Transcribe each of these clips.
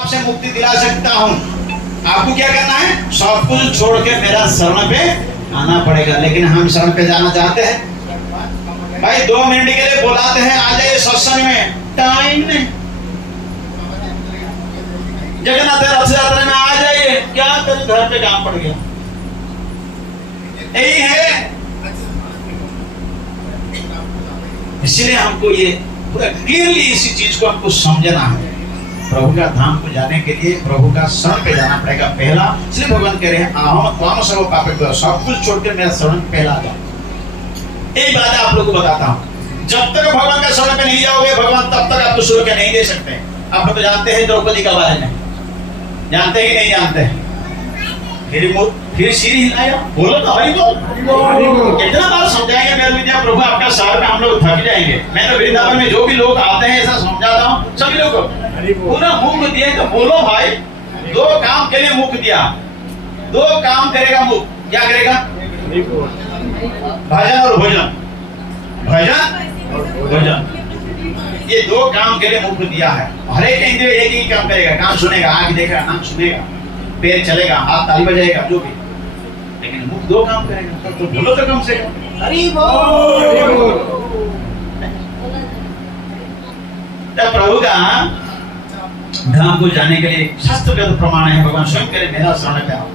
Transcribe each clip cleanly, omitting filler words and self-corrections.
आपसे मुक्ति दिला सकता हूँ। आपको क्या करना है? सब कुछ छोड़ के मेरा शरण पे आना पड़ेगा। लेकिन हम शरण पे जाना चाहते हैं भाई, 2 मिनट के लिए बुलाते हैं, आ जाइए सत्संग में, टाइम नहीं। जगन्नाथ रथ यात्रा में आ जाइए, क्या करें, घर पे काम पड़ गया। यही है, इसलिए हमको ये पूरा क्लियरली इसी चीज को हमको समझना है। प्रभु का धाम को जाने के लिए प्रभु का शरण पे जाना पड़ेगा पहला। इसलिए भगवान कह रहे हैं अहम त्वाम सर्व पापेभ्यो, सब कुछ छोड़ के मेरा शरण पहला जाओ। यही बात आप लोगों को बताता हूँ, जब तक भगवान का शरण पे नहीं जाओगे भगवान तब तक आपको स्वर्ग के नहीं दे सकते। आप लोग तो जानते हैं द्रौपदी के बारे में, जानते ही नहीं जानते। फिर सिर हिलाया, बोलो तो हरि बोल। कितना बार समझाएंगे मेरे विद्या प्रभु, आपका शहर में हम लोग थक जाएंगे। मैं तो वृंदावन में जो भी लोग आते हैं ऐसा समझाता हूँ, सभी लोग पूरा मुख दिए तो बोलो भाई। 2 काम के लिए मुख दिया, 2 काम करेगा मुख, क्या करेगा? भजन और भोजन, भजन और भोजन, ये 2 काम के लिए मुख दिया है। हर एक इंद्रिय एक ही काम करेगा, कान सुनेगा, आंख देखेगा, नाक सुनेगा, पैर चलेगा, हाथ ताली बजाएगा, जो भी। लेकिन मुख 2 काम करेगा, तो बोलो तो कम से कम हरि बोल। तब प्रभु का धाम को जाने के लिए शास्त्र का प्रमाण है, भगवान स्वयं करे मेरा शरण पे आओ।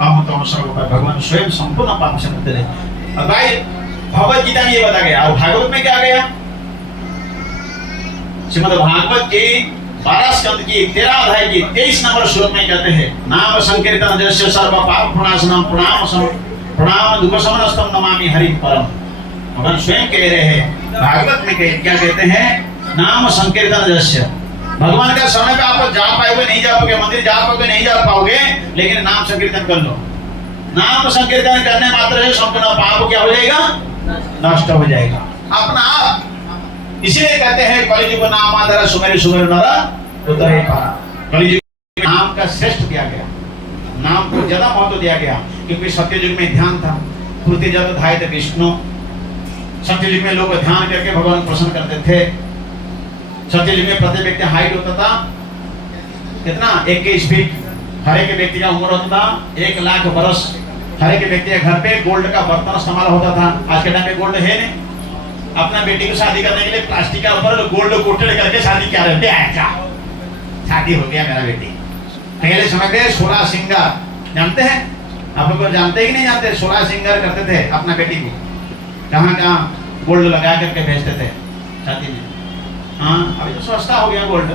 हम तो सर्व पर भगवान स्वयं संपूर्ण पाप से मुक्त रहे। और भाई भगवत गीता में ये बता गया, और भागवत में क्या गया? श्रीमद् भागवत की 12 स्कंद की 13 अध्याय की 23 नंबर श्लोक में कहते हैं, नाम संकीर्तन जस्य सर्व पाप प्रणाशनम प्रणाम दुःखशमनस्तम नमामि हरि परम। भगवान स्वयं कह रहे हैं भागवत में क्या कहते हैं? नाम संकीर्तन जस्य, भगवान का शरण पे आप जा पाओगे नहीं जा पाओगे, मंदिर जा पाओगे नहीं जा पाओगे, लेकिन नाम संकीर्तन कर लो। नाम संकीर्तन करने मात्र से संपूर्ण पाप क्या हो जाएगा? नष्ट हो जाएगा अपना आप। इसीलिए कहते हैं कलियुग नाम आधार सुमेर सुमेर नर उतरे पारा। कलियुग नाम का श्रेष्ठ दिया गया, नाम को ज्यादा महत्व दिया गया, क्योंकि सत्ययुग में ध्यान था। पूर्ति जब ध्यायते विष्णु, सत्ययुग में लोग ध्यान करके भगवान प्रसन्न करते थे। सत्ययुग में प्रत्येक व्यक्ति हाइट होता था कितना? 21 फीट। हर एक व्यक्ति का उम्र होता था 1 लाख बरस। हर एक व्यक्ति के घर पे गोल्ड का बर्तन इस्तेमाल होता था। आज के टाइम में गोल्ड है नहीं। अपना बेटी को शादी करने के लिए प्लास्टिक का ऊपर गोल्ड कोटेड करके शादी क्या रहते हैं, शादी हो गया मेरा बेटी। पहले समय पे 16 सिंगार, जानते हैं आप लोग? जानते ही नहीं जानते? 16 सिंगार करते थे अपना बेटी को, कहाँ कहाँ गोल्ड लगा करके भेजते थे शादी में। हाँ, अभी तो सस्ता हो गया गोल्ड,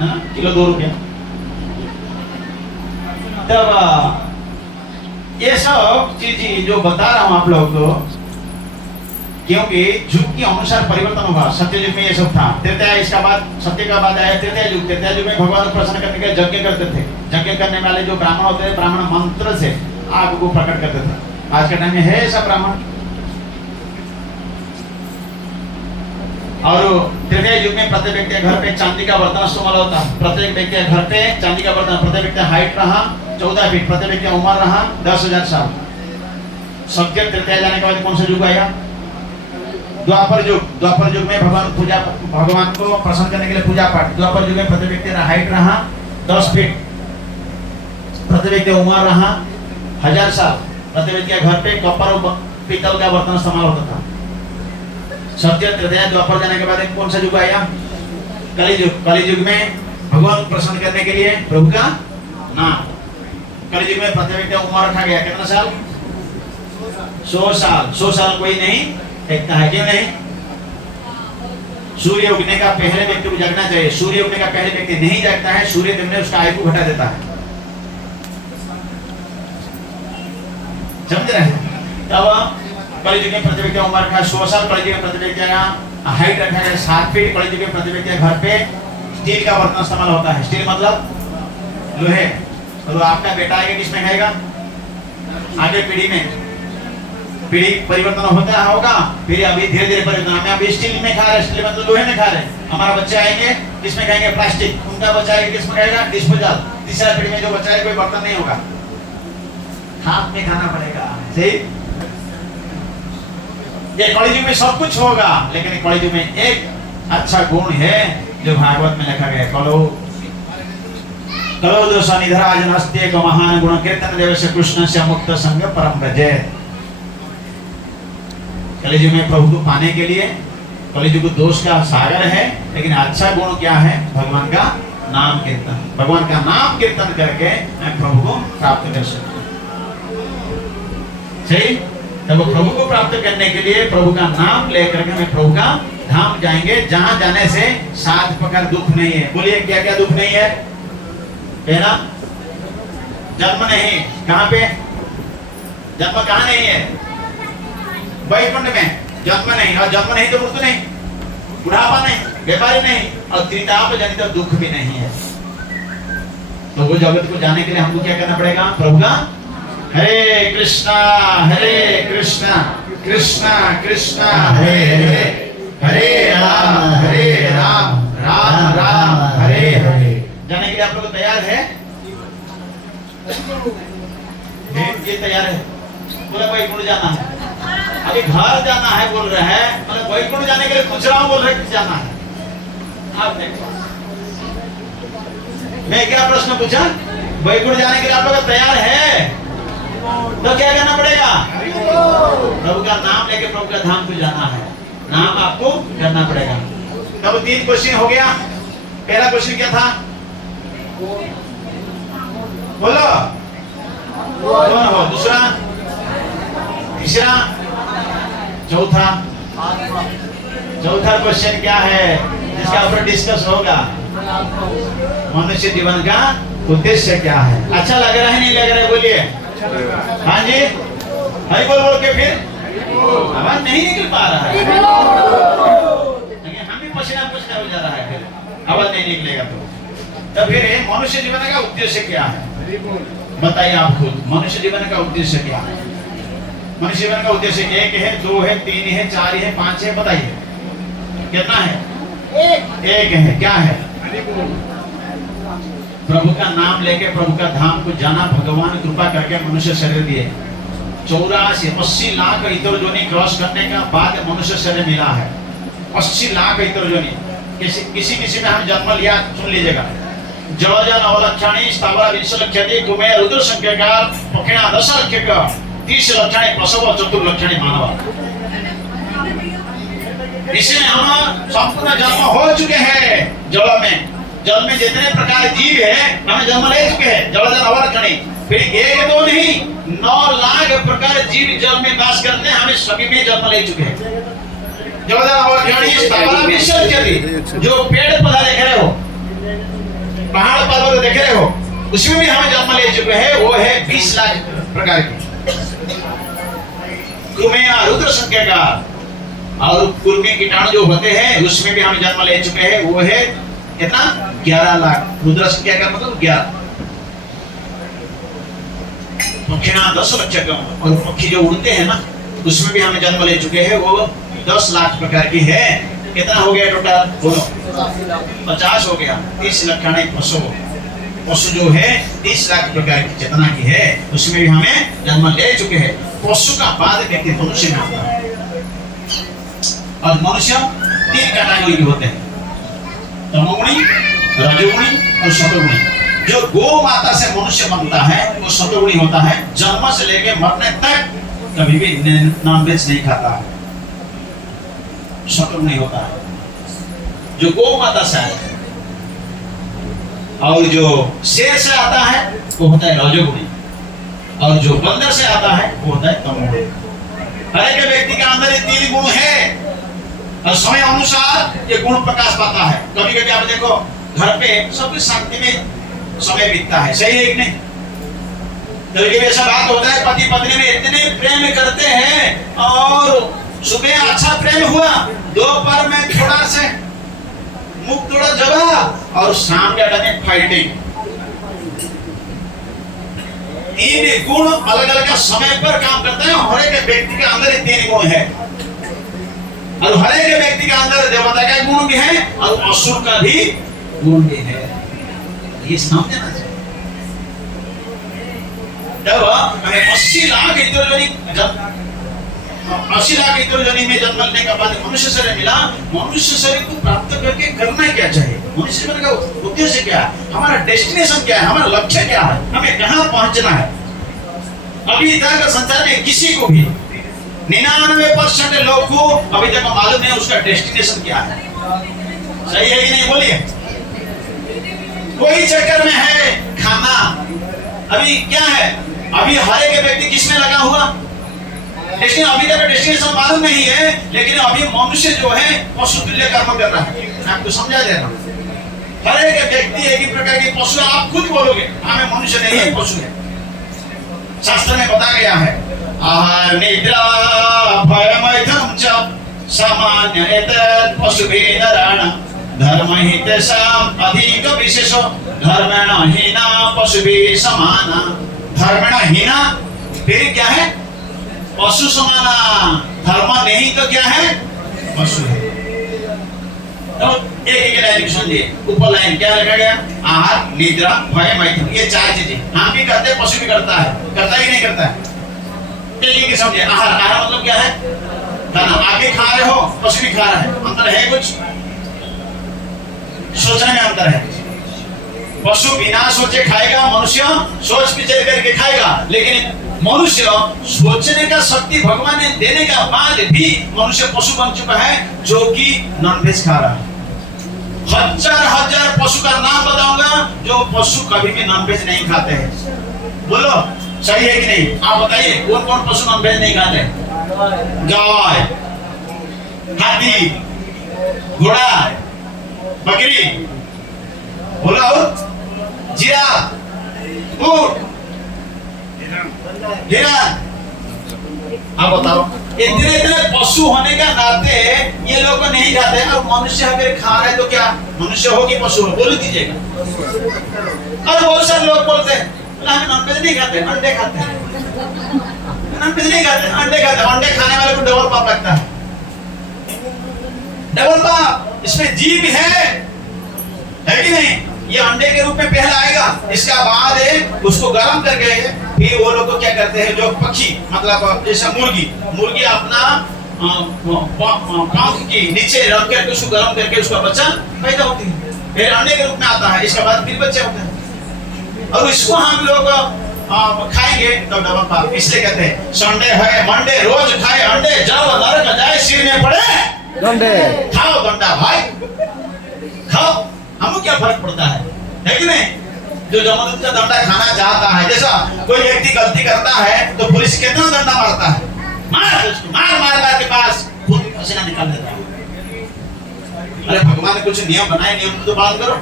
हाँ, किलो 2 रुपया। तब ये सब चीज जो बता रहा हूँ आप लोग को, क्योंकि युग के अनुसार परिवर्तन होगा। सत्य युग में ये सब था, त्रेता इसका बाद सत्य का बाद आया त्रेता युग। त्रेता युग में भगवान को प्रसन्न करने के यज्ञ करते थे। यज्ञ करने वाले जो ब्राह्मण होते थे, ब्राह्मण मंत्र से आग को प्रकट करते थे। आज के टाइम में है ऐसा ब्राह्मण। और त्रेता युग में प्रत्येक व्यक्ति के घर पे चांदी का बर्तन इस्तेमाल होता। प्रत्येक व्यक्ति के घर पे चांदी का बर्तन। प्रत्येक व्यक्ति हाइट रहा 14 फीट। प्रत्येक व्यक्ति उम्र रहा 10,000 साल। सत्य त्रेता जाने के बाद कौन सा युग आया? द्वापर युग। द्वापर युग में भगवान को प्रसन्न करने के लिए पूजा पाठ। द्वापर युग में प्रत्येक व्यक्ति का हाइट रहा 10 फीट। प्रत्येक व्यक्ति उम्र रहा 1000 साल। प्रत्येक व्यक्ति के घर पे कॉपर और पीतल का बर्तन इस्तेमाल होता था। सत्य त्रेता द्वापर जाने के बाद कौन सा युग आया? कलियुग। कलियुग में भगवान प्रसन्न करने के लिए प्रभु का नाम। कलियुग में प्रत्येक व्यक्ति उम्र रखा गया कितना साल? 100 साल। 100 साल कोई नहीं देखता है, क्यों नहीं? सूर्य उगने का पहले व्यक्ति को जगना चाहिए। सूर्य उगने का पहले व्यक्ति नहीं जगता है, सूर्य देव ने उसका आयु को घटा देता है। समझ रहे हैं? तब कलियुग में प्रत्येक व्यक्ति उम्र रखा 100 साल। कलियुग में प्रत्येक व्यक्ति का हाइट रखा है 7 फीट। कलियुग में प्रत्येक व्यक्ति घर पे स्टील का बर्तन इस्तेमाल होता है। स्टील मतलब लोहे। तो आपका बेटा आगे किसमें खाएगा? आगे पीढ़ी में पीढ़ी परिवर्तन होता होगा, फिर अभी धीरे धीरे परिवर्तन। हमें अभी स्टील में खा रहे, स्टील मतलब लोहे में खा रहे। हमारा बच्चे आएंगे किसमें खाएंगे? प्लास्टिक। उनका बच्चा आएगा किसमें खाएगा? डिस्पोजल। तीसरा पीढ़ी में जो बच्चा है कोई बर्तन नहीं होगा, हाथ में खाना पड़ेगा। सही? ये कलियुग में सब कुछ होगा, लेकिन कलियुग में एक अच्छा गुण है जो भागवत में लिखा गया। कलो कलो दोष निधराज नस्ते को महान गुण कीर्तन देवस्य कृष्ण से मुक्त संग परम भजे। कलियुग में प्रभु को पाने के लिए कलियुग दोष का सागर है, लेकिन अच्छा गुण क्या है? भगवान का नाम कीर्तन। भगवान का नाम कीर्तन करके मैं प्रभु को प्राप्त कर सकता हूँ। सही? तब प्रभु को प्राप्त करने के लिए प्रभु का नाम लेकर के मैं प्रभु का धाम जाएंगे, जहां जाने से 7 प्रकार दुख नहीं है। बोलिए क्या क्या दुख नहीं है? पहला, जन्म नहीं। कहां पे जन्म? कहां नहीं है? वैकुंठ में जन्म नहीं, और जन्म नहीं तो मृत्यु नहीं, बुढ़ापा नहीं, बीमारी नहीं, और त्रिताप जनित दुख भी नहीं है। तो वो जगत को जाने के लिए हमको क्या करना पड़ेगा? प्रभु का हरे कृष्णा कृष्णा कृष्णा हरे हरे, हरे राम राम राम हरे हरे। जाने के लिए आप लोग तैयार है? ये तैयार है? बोला वैकुंठ जाना है, अभी घर जाना है बोल रहे हैं, मतलब वैकुंठ जाने के लिए पूछ रहा हूँ, बोल रहे किस जाना है? आप देखो, मैं क्या प्रश्न पूछा? वैकुंठ जाने के लिए आप लोग तैयार है? तो क्या करना पड़ेगा? प्रभु का नाम लेके प्रभु का धाम को जाना है, नाम आपको करना पड़ेगा। तब 3 क्वेश्चन हो गया। पहला क्वेश्चन क्या था? बोलो कौन हो? दूसरा, तीसरा, चौथा क्वेश्चन क्या है जिसका ऊपर डिस्कस होगा? मनुष्य जीवन का उद्देश्य क्या है? अच्छा लग रहा है नहीं लग रहा है? बोलिए हाँ जी, हरी बोल के फिर आवाज नहीं निकल पा रहा है, हम भी पसीना हो जा रहा है, फिर आवाज नहीं निकलेगा तो फिर मनुष्य जीवन का उद्देश्य क्या है? बताइए आप खुद, मनुष्य जीवन का उद्देश्य क्या है? मनुष्य जीवन का उद्देश्य 1 है, 2 है, 3 है, 4 है, 5 है? बताइए कितना है? 1 है। क्या है? प्रभु का नाम लेके प्रभु का धाम को जाना। भगवान कृपा करके मनुष्य शरीर दिए। 84-80 लाख इतर योनि क्रॉस करने का बाद मनुष्य शरीर मिला है। 80 लाख इतर योनि किसी में हम जन्म लिया। सुन लीजिएगा, जलजा नवलक्षणी स्थावर 20 लक्षणी कुमेर रुद्र संख्याकार पक्षिणा 10 लक्षका 30 लक्षणी प्रसव चतुर्लक्षणी मानव। इसमें हम संपूर्ण जन्म हो चुके हैं। जल में जितने प्रकार जीव है हमें जन्म ले चुके हैं। जलजा नवलक्षणी, फिर 1 2 नहीं 9 लाख प्रकार जीव जल में वास करते हैं, हमें सभी में जन्म ले चुके हैं। जलजा नवलक्षणी स्थावर 20 लक्षणी, जो पेड़ पौधा देख रहे हो, पहाड़ पर्वत देख रहे हो, उसमें भी हमें जन्म ले चुके हैं। वो है 20 लाख प्रकार की। कुमेया रुद्र संख्या का, और कुर्मी कीटाणु जो होते हैं उसमें भी हम जन्म ले चुके हैं। वो है कितना? 11 लाख। रुद्र संख्या का मतलब 11। पक्षिणा 10 लक्षका, और पक्षी जो उड़ते हैं ना उसमें भी हमें जन्म ले चुके हैं। वो 10 लाख प्रकार की है। कितना हो गया टोटल? बोलो 50 हो गया। 30 लक्षणी पशु जो है 30 लाख प्रकार की चेतना की है, उसमें भी हमें जन्म ले चुके हैं। पशु का बाद व्यक्ति मनुष्य में आता है। और मनुष्य 3 कैटेगरी के होते हैं, तमोगुणी, रजोगुणी और सतोगुणी। जो गौ माता से मनुष्य बनता है वो सतोगुणी होता है। जन्म से लेकर मरने तक कभी भी नॉनवेज नहीं खाता है, सतोगुणी होता है जो गौ माता से आता है। और जो शेर से आता है वो होता है रजोगुणी, और जो बंदर से आता है वो होता है तमोगुणी। हर एक व्यक्ति के अंदर ये 3 गुण है, और समय अनुसार ये गुण प्रकाश पाता है। कभी कभी आप देखो घर पे सब कुछ शांति में समय बीतता है, सही है कि नहीं? कभी कभी ऐसा बात होता है पति पत्नी में इतने प्रेम करते हैं, और सुबह अच्छा प्रेम हुआ, दोपहर में थोड़ा से मुख थोड़ा जला, और शाम के टाइम में फाइटिंग। 3 गुण अलग अलग समय पर काम करते हैं। हर एक व्यक्ति के अंदर ये 3 गुण है, और हर एक व्यक्ति के अंदर देवता का गुण भी है और असुर का भी गुण भी है। ये समझना चाहिए। जब हमें 80 लाख 80 लाख इतर जनी में जन्म लेने के बाद मनुष्य शरीर मिला। मनुष्य शरीर को प्राप्त करके करना क्या चाहिए? मनुष्य जीवन का उद्देश्य क्या है? हमारा डेस्टिनेशन क्या है? हमारा लक्ष्य क्या है? हमें कहाँ पहुंचना है? अभी तक संसार में किसी को भी 99% लोग को अभी तक मालूम नहीं उसका डेस्टिनेशन क्या है। सही है कि नहीं? बोलिए। कोई चक्कर में है खाना। अभी क्या है? अभी हर एक व्यक्ति किसमें लगा हुआ? लेकिन अभी तक डेस्टिनेशन मालूम नहीं है, लेकिन अभी मनुष्य जो है पशु तुल्य कर्म कर रहा है। मैं आपको समझा दे रहा हूं। हर एक व्यक्ति एक ही प्रकार की पशु है। आप खुद बोलोगे हमें मनुष्य नहीं है, पशु है। शास्त्र में बताया गया है आहार निद्रा भयमैथुनं च सामान्य एतत् पशुभिः नराणां धर्महितेषाम् अधिक विशेषो धर्मेण हीना पशुभिः समाना। धर्मेण हीना फिर क्या है? पशु समाना। धर्म नहीं तो क्या है? पशु है। तो एक लाइन सुनिए। ऊपर लाइन क्या लिखा गया? आहार निद्रा भय मैथुन, ये 4 चीजें हम भी करते हैं, पशु भी करता है। करता ही नहीं करता है? एक समझिए। आहार मतलब क्या है? खाना। आप भी खा रहे हो, पशु भी खा रहा है। अंतर है कुछ? सोचने में अंतर है। पशु बिना सोचे खाएगा, मनुष्य सोच विचार करके खाएगा। लेकिन मनुष्य सोचने का शक्ति भगवान ने देने के बाद भी मनुष्य पशु बन चुका है, जो कि नॉनवेज खा रहा है। हजार पशु का नाम बताऊंगा जो पशु कभी भी नॉनवेज नहीं खाते हैं। बोलो सही है कि नहीं? आप बताइए कौन कौन पशु नॉनवेज नहीं खाते? गाय, हाथी, घोड़ा, बकरी, बोलो, जिराफ, ऊंट, हिरण। आप बताओ इतने पशु होने का नाते ये लोग नहीं खाते हैं, और मनुष्य अगर खा रहे तो क्या मनुष्य हो कि पशु हो? बोल दीजिएगा। और बहुत सारे लोग बोलते हैं हम नॉनवेज नहीं खाते, अंडे खाते हैं। नॉनवेज नहीं खाते, अंडे खाते हैं। अंडे खाने वाले को डबल पाप लगता है। डबल पाप। इसमें जीव है कि नहीं? ये अंडे के रूप में पहले आएगा, इसका बाद उसको गर्म करके फिर वो लोग क्या करते हैं, जो पक्षी मतलब जैसे मुर्गी अपना पंख के नीचे रख करके उसको गर्म करके उसका बच्चा पैदा होती है, फिर अंडे के रूप में आता है। इसके बाद फिर बच्चे होते हैं, और इसको हम लोग खाएंगे तो डबल पाप। इसलिए कहते हैं संडे है मंडे रोज खाए अंडे, जब नरक जाए सिर में पड़े डंडे। खाओ डंडा भाई, खाओ। हमको क्या फर्क पड़ता है कि नहीं? जो जबरदस्ती का दंडा खाना चाहता है, जैसा कोई व्यक्ति गलती करता है तो पुलिस कितना दंडा मारता है? मार के पास खून पसीना निकाल देता है। अरे भगवान ने कुछ नियम बनाए, नियम तो पालन करो।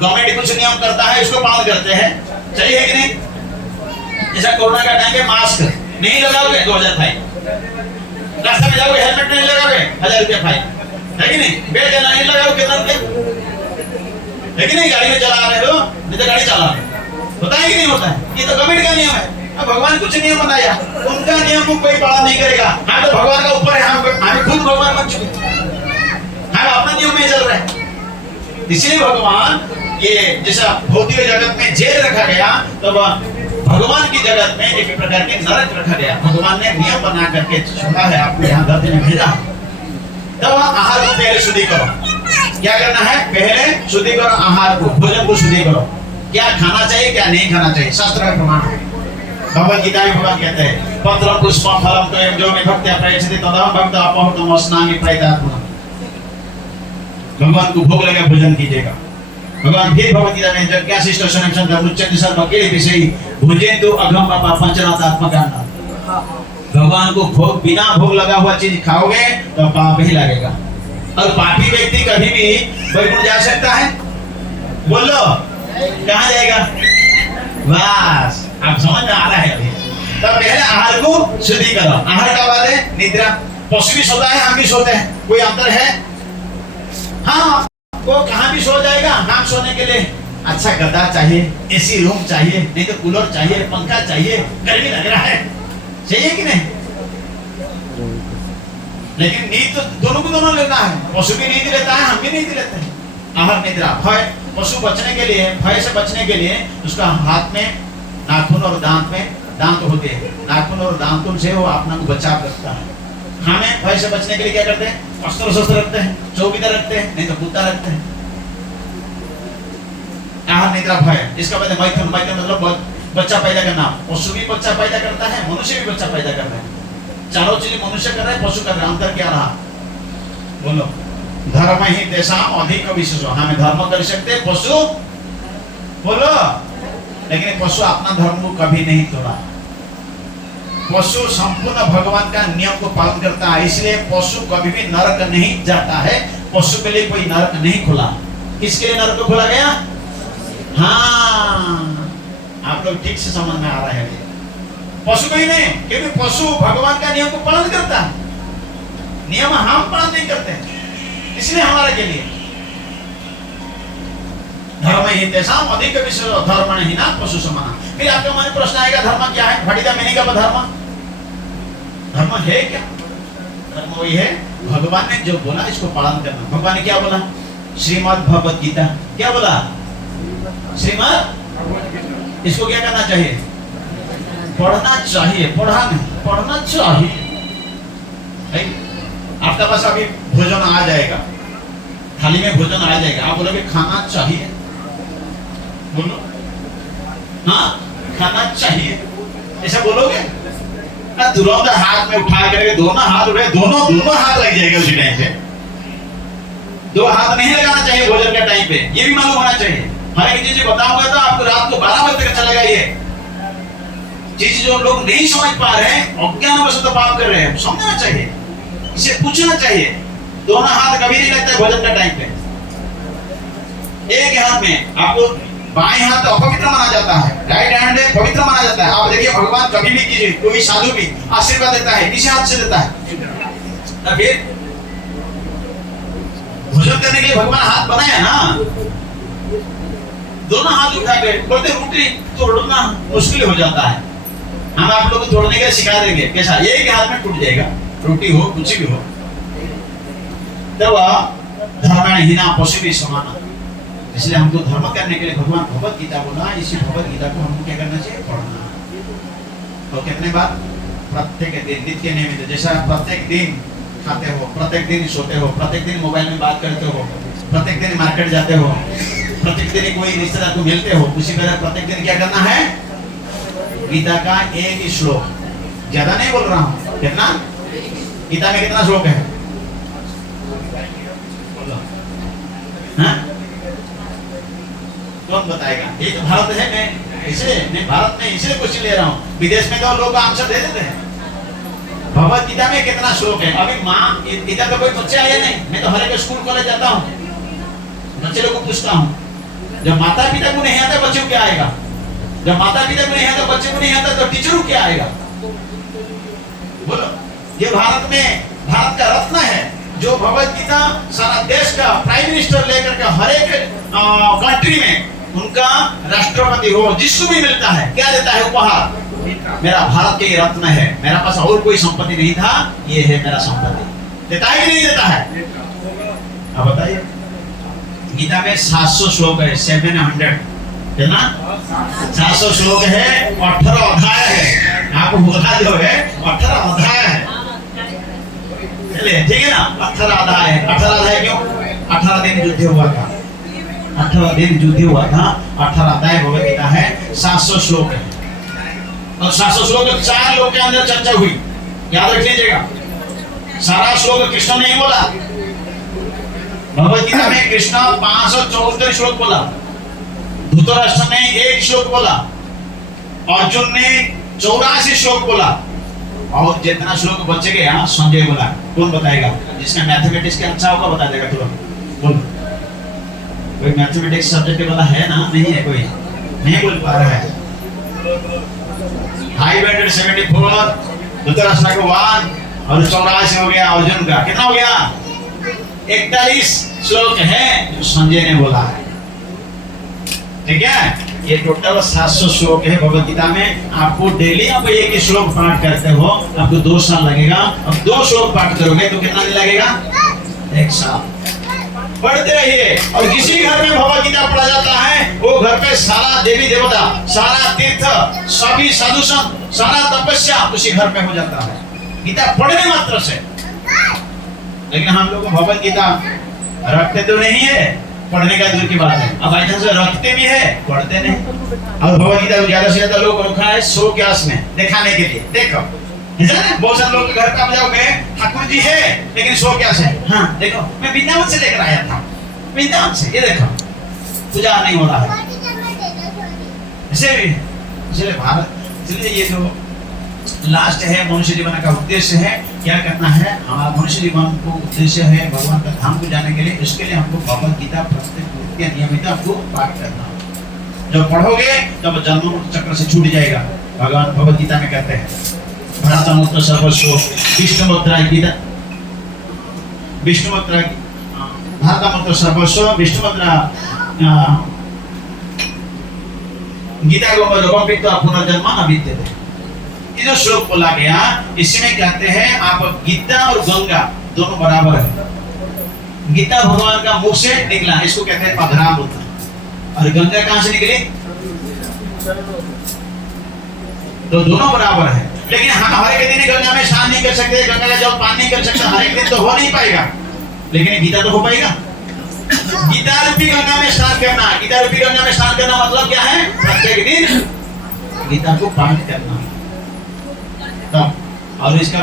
गवर्नमेंट कुछ नियम करता है, इसको पालन करते हैं। सही है कि नहीं? जैसा कोरोना का टाइम पे मास्क नहीं लगाओगे 2000 फाइन, रास्ते में जाओगे हेलमेट नहीं लगाओगे 1000 रुपया फाइन, है कि नहीं? बेल्ट नहीं लगाओ कितना रुपया, है कि नहीं? गाड़ी में चला रहे हो नहीं तो गाड़ी चला रहे होता है कि नहीं होता है? ये तो गवर्नमेंट का नियम है। अब भगवान कुछ नियम बनाया, उनका नियम को कोई पालन नहीं करेगा। हम तो भगवान का ऊपर है, हम खुद भगवान बन चुके, हम अपना नियम में चल रहे हैं। इसलिए भगवान ये जैसा भौतिक जगत में जेल रखा गया, तो भगवान की जगत में एक प्रकार के नरक रखा गया। भगवान ने नियम बना करके छोड़ा है, आपको यहाँ धरती में भेजा। तब आहार को पहले शुद्धि करो। क्या करना है? पहले शुद्धि करो आहार को, भोजन को शुद्धि करो। क्या खाना चाहिए क्या नहीं खाना चाहिए, शास्त्र में प्रमाण है। भगवद गीता में भगवान कहते हैं पत्रम पुष्पम फलम तोयं जो मे भक्त्या प्रयच्छति तदहं भक्त अपहृतम् अस्नामि प्रयतात्मना। भगवान को भोग लगा भोजन कीजिएगा। भगवान फिर भगवद गीता में जिज्ञासिष्ठ शनक्षण धर्मुच्यन्ति सर्वकेले विषयी भुजेन्तु अघम पापा पंचनाथात्मकानां। भगवान को भोग बिना भोग लगा हुआ चीज खाओगे तो पाप ही लगेगा। और पापी व्यक्ति कभी भी वैकुंठ जा सकता है? बोलो कहाँ जाएगा? बस आप समझ में आ रहा है अभी। तब पहले आहार को शुद्धि करो। आहार का बाद है निद्रा। पशु भी सोता है, हम भी सोते हैं, कोई अंतर है? हाँ, वो कहाँ भी सो जाएगा। हम सोने के लिए अच्छा गद्दा चाहिए, एसी रूम चाहिए, नहीं तो कूलर चाहिए, पंखा चाहिए, गर्मी लग रहा है, चाहिए कि नहीं? लेकिन नींद तो दोनों को दोनों लेना है। पशु भी नींद लेता है, हम भी नींद लेते हैं। आहार निद्रा। भय, पशु बचने के लिए, भय से बचने के लिए उसका हाथ में नाखून और दांत में दांत होते हैं, नाखून और दांतों से वो अपना को बचाव रखता है। हमें भय से बचने के लिए क्या करते हैं? अस्त्र शस्त्र रखते हैं, चौकीदार रखते हैं, नहीं तो कुत्ता रखते हैं। आहार निद्रा भय, इसका मतलब मैथुन, मैथुन मतलब बच्चा पैदा करना। पशु भी बच्चा पैदा करता है, मनुष्य भी बच्चा पैदा कर रहा है। चारों चीजें मनुष्य कर रहा है, पशु कर रहा है। अंतर क्या रहा? बोलो। धर्म ही तेषाम अधिक विशेष। हमें धर्म कर सकते, पशु बोलो, लेकिन पशु अपना धर्म को कभी नहीं तोड़ा। पशु संपूर्ण भगवान का नियम को पालन करता है, इसलिए पशु कभी भी नरक नहीं जाता है। पशु के लिए कोई नरक नहीं खुला। किसके लिए नरक खोला गया? हाँ, आप लोग ठीक से समझ में आ रहा है। पशु को ही नहीं, क्योंकि पशु भगवान का नियम को पालन करता है। नियम हम पालन नहीं करते, इसलिए हमारे के लिए धर्म ही तेषाम अधिक विशेष धर्म नहीं ना पशु समाना। फिर आपका मन प्रश्न आएगा, धर्म क्या है? What is the meaning of धर्म? धर्म है क्या? धर्म वही है भगवान ने जो बोला इसको पालन करना। भगवान ने क्या बोला? श्रीमद् भगवत गीता क्या बोला? श्रीमद्, इसको क्या करना चाहिए? पढ़ना चाहिए, पढ़ा नहीं, पढ़ना चाहिए। आपका पास अभी भोजन आ जाएगा, थाली में भोजन आ जाएगा, आप बोलोगे खाना चाहिए, बोलो हाँ खाना चाहिए, ऐसा बोलोगे? तुरंत हाथ में उठा करके दोनों हाथ उठे, दोनों हाथ लग जाएगा उसी टाइम पे। दो हाथ नहीं लगाना चाहिए भोजन के टाइम पे, ये भी मालूम होना चाहिए। हर एक चीज बताऊंगा तो आपको रात को 12 बजे तक चलेगा। ये चीज जो लोग नहीं समझ पा रहे हैं, अज्ञान वश तो पाप कर रहे हैं, समझना चाहिए, इसे पूछना चाहिए। दोनों हाथ कभी नहीं लगता भोजन का टाइम पे। एक हाथ में आपको बाएं हाथ अपवित्र माना जाता है, राइट हैंड पवित्र माना जाता है। आप देखिए भगवान कभी भी किसी कोई साधु भी आशीर्वाद देता है, किसी हाथ से देता है। फिर भोजन करने के लिए भगवान हाथ बनाया ना, दोनों हाथ उठा के बोलते रोटी तोड़ना मुश्किल हो जाता है। हम आप लोग को तोड़ने के लिए सिखा देंगे, कैसा? एक हाथ में टूट जाएगा, रोटी हो कुछ भी हो। तब धर्महीना पशु भी समाना। इसलिए हमको धर्म करने के लिए भगवान भगवत गीता बोला। इसी भगवत गीता को हमको क्या करना चाहिए? पढ़ना। तो कितने बार? प्रत्येक दिन, नित्य नियमित। जैसा प्रत्येक दिन खाते हो, प्रत्येक दिन सोते हो, प्रत्येक दिन मोबाइल में बात करते हो, प्रत्येक दिन मार्केट जाते हो, प्रत्येक दिन कोई रिश्तेदार को मिलते हो, उसी तरह प्रत्येक दिन क्या करना है? गीता का एक ही श्लोक, ज्यादा नहीं बोल रहा हूँ। कितना? गीता में कितना श्लोक है? हाँ? कौन बताएगा? ये तो भारत है, मैं इसलिए नहीं, भारत में इसलिए क्वेश्चन ले रहा हूँ। विदेश में तो लोग आंसर दे देते हैं। भगवत गीता में कितना श्लोक है? अभी माँ इधर तो कोई बच्चे आए नहीं, मैं तो हर एक स्कूल कॉलेज जाता हूँ, बच्चे लोग को पूछता हूँ। जब माता पिता को नहीं आता बच्चे को क्या आएगा? जब माता पिता को नहीं आता बच्चे को नहीं आता तो टीचर को क्या आएगा? बोलो। ये भारत में भारत का रत्न है, जो भगवत गीता सारा देश का प्राइम मिनिस्टर लेकर के हर एक कंट्री में उनका राष्ट्रपति हो जिसको भी मिलता है क्या देता है? उपहार। मेरा भारत के रत्न है, मेरा पास और कोई संपत्ति नहीं था, ये है मेरा संपत्ति। देता है कि नहीं देता है? अब बताइए। गीता में 700 श्लोक है, 700 कितना? 700 श्लोक है, 18 अध्याय है। आपको बोला जो है 18 अध्याय है, चलिए ठीक है ना? 18 अध्याय है। 18 अध्याय क्यों? 18 दिन युद्ध हुआ था, 18 दिन युद्ध हुआ था। 18 अध्याय भगवत गीता है, 700 श्लोक है। और 700 श्लोक 4 लोग के अंदर चर्चा हुई, याद रख लीजिएगा। सारा श्लोक कृष्ण ने ही बोला। भगवत गीता में कृष्ण 574 श्लोक बोला, धृतराष्ट्र ने 1 श्लोक बोला, अर्जुन ने 84 श्लोक बोला, और जितना श्लोक बचे गया संजय बोला। कौन बताएगा? जिसका मैथमेटिक्स के अच्छा होगा बता देगा तुरंत। बोल। कोई मैथमेटिक्स सब्जेक्ट वाला है ना? नहीं है कोई? नहीं बोल पा रहा है। 574 धृतराष्ट्र को 1 और 84 हो गया अर्जुन का। कितना हो गया? 41 श्लोक है जो संजय ने बोला है। ठीक है? ये टोटल 700 श्लोक है भगवत गीता में। आपको डेली आप एक ही श्लोक पाठ करते हो, आपको 2 साल लगेगा। अब 2 श्लोक पाठ करोगे तो कितना दिन लगेगा? 1 साल। पढ़ते रहिए। और जिस घर में भगवत गीता पढ़ा जाता है वो घर पे सारा सारा देवी देवता, सारा तीर्थ, सभी साधु संत, सारा तपस्या उसी घर में हो जाता है गीता पढ़ने मात्र से। लेकिन हम लोग भगवत गीता रखते तो नहीं है, पढ़ने का दूर की बात है। अब ऐसा से रखते भी है, पढ़ते नहीं। और भगवत गीता ज्यादा से ज्यादा लोग रखा है शो क्लास में दिखाने के लिए। देखो बहुत सारे लोग घर पे जाओगे, ठाकुर जी है लेकिन शो क्लास है। हाँ देखो मैं वृंदावन से लेकर आया था, वृंदावन से, ये देखो पूजा नहीं हो रहा है। इसलिए भारत, इसलिए ये जो लास्ट है मनुष्य जीवन का उद्देश्य है, क्या करना है हमारा मनुष्य जीवन को उद्देश्य है भगवान का धाम को जाने के लिए। इसके लिए हमको भगवत गीता प्रत्येक नियमित आपको पाठ करना। जब पढ़ोगे तब जन्म चक्र से छूट जाएगा। भगवान भगवत गीता में कहते हैं भारतमुक्त सर्वस्व विष्णुमुद्रा गीता, विष्णुमुद्रा भारतमुक्त सर्वस्व विष्णुमुद्रा गीता को लोगों पे तो पुनर्जन्म न विद्यते। ये जो श्लोक बोला गया इसमें कहते हैं आप गीता और गंगा दोनों बराबर है। गीता भगवान का मुख से निकला, इसको कहते हैं अधरामृत, और गंगा कहां से निकली? तो दोनों बराबर है। लेकिन हम हर एक दिन गंगा में स्नान नहीं कर सकते, गंगा का जल पान नहीं कर सकते, हर एक दिन तो हो नहीं पाएगा। लेकिन गीता तो हो पाएगा। गीता रूपी गंगा में स्नान करना, गीता रूपी गंगा में स्नान करना मतलब क्या है? प्रत्येक दिन गीता को पाठ करना। और इसका